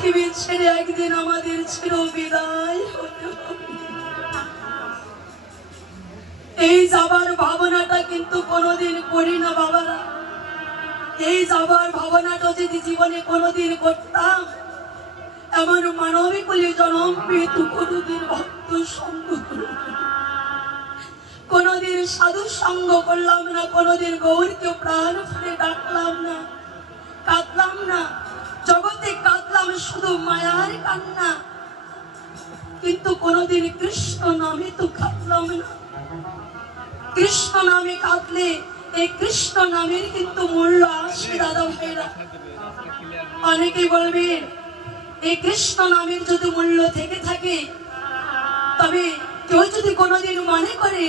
পৃথিবী ছেড়ে একদিন আমাদের চির বিদায় হতে হবে। এই যাবার ভাবনাটা কিন্তু কোনোদিন করি না বাবারা। এই যাবার ভাবনাটা যদি জীবনে কোনোদিন করতাম, এমন মানবিক বলে জন্ম পেত কোনোদিন ভক্ত সঙ্গ করলাম না, কোনোদিন সাধু সঙ্গ করলাম না, কোনোদিন গৌরকে প্রাণ ভরে ডাকলাম না, কাঁদলাম না। জগতে কাঁদলাম শুধু মায়ার কান্না, কিন্তু কোনোদিন কৃষ্ণ নামে তো কাঁদলাম না। কৃষ্ণ নামে কাঁদলে এই কৃষ্ণ নামের কিন্তু মূল্য আসে দাদা ভাইরা। অনেকেই বলবেন এই কৃষ্ণ নামের যদি মূল্য থেকে থাকে, তবে কেউ যদি কোনোদিন মনে করে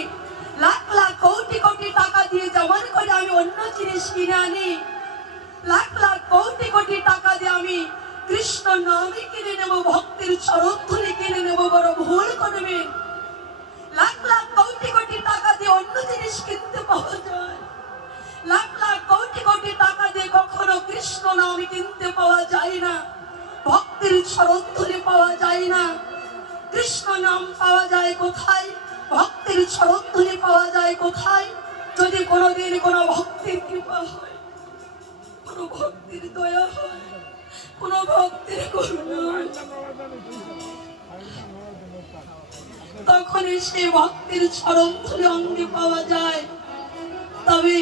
লাখ লাখ কোটি কোটি টাকা দিয়ে যেমন করে আমি অন্য জিনিস কিনে আনি, লাখ লাখ কোটি কোটি টাকা দিয়ে আমি কৃষ্ণ নামে কিনে নেব, ভক্তের চরণধুলি কিনে নেব, বড় ভুল করবেন। লাখ লাখ কোটি কোটি টাকা দিয়ে অন্য জিনিস কিনতে পাওয়া যায়, লাখ লাখ কোটি কোটি টাকা দিয়ে কখনো কৃষ্ণ নাম কিনতে পাওয়া যায় না, ভক্তের চরণধুলি পাওয়া যায় না। কৃষ্ণ নাম পাওয়া যায় কোথায়? ভক্তের চরণধুলি পাওয়া যায় কোথায়? যদি কোনোদিন কোনো ভক্তের কৃপা হয়, কোনো ভক্তের দয়া হয়, কোনো ভক্তের করুণা হয়, তখনই সে ভক্তের চরণধুলি অঙ্গে পাওয়া যায়। তবে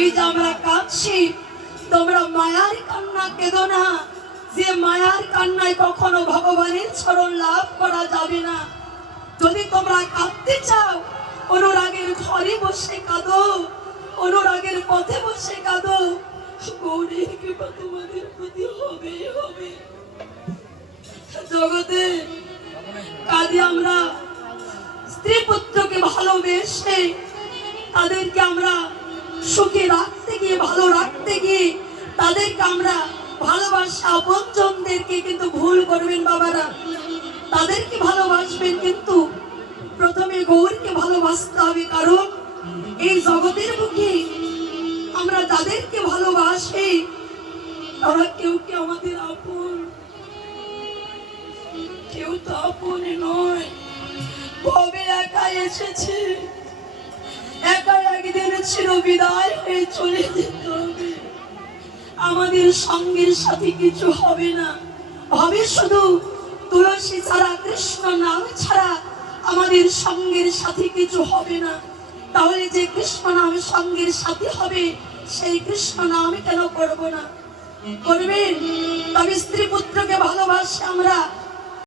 এই যে আমরা কাঁদছি, তোমরা মায়ার কান্না কেঁদো না, যে মায়ার কান্নায় কখনো ভগবানের চরণ লাভ করা যাবে না। যদি তোমরা কাঁদতে চাও, অনুরাগের ঘরে বসে কাঁদো, অনুরাগের পথে বসে কাঁদো, গৌরীর কৃপা তোমাদের প্রতি হবে হবে। জগতে কাঁদি আমরা স্ত্রী পুত্রকে ভালোবেসে, তাদেরকে আমরা সুখে রাখতে গিয়ে, ভালো রাখতে গিয়ে তাদেরকে আমরা ভালোবাসা, আপনজনদেরকে কিন্তু ভুল করবেন বাবারা। তাদেরকে ভালোবাসবেন, কিন্তু প্রথমে গৌরকে ভালোবাসতে হবে। কারণ এই জগতের বুকে আমরা যাদেরকে ভালোবাসি, তারা কেউ কি আমাদের আপন? কেউ তো আপন নয়। ভবে একা এসেছে, একা একদিন চির বিদায় হয়ে চলে যেতে হবে। আমাদের সঙ্গের সাথে কিছু হবে না, হবে শুধু তুলসী ছাড়া, কৃষ্ণ নাম ছাড়া আমাদের সঙ্গের সাথে কিছু হবে না। তাহলে যে কৃষ্ণ নাম সঙ্গের সাথে হবে, সেই কৃষ্ণ নাম কেন করব না? করবেন। তবে স্ত্রী পুত্রকে ভালোবাসে আমরা,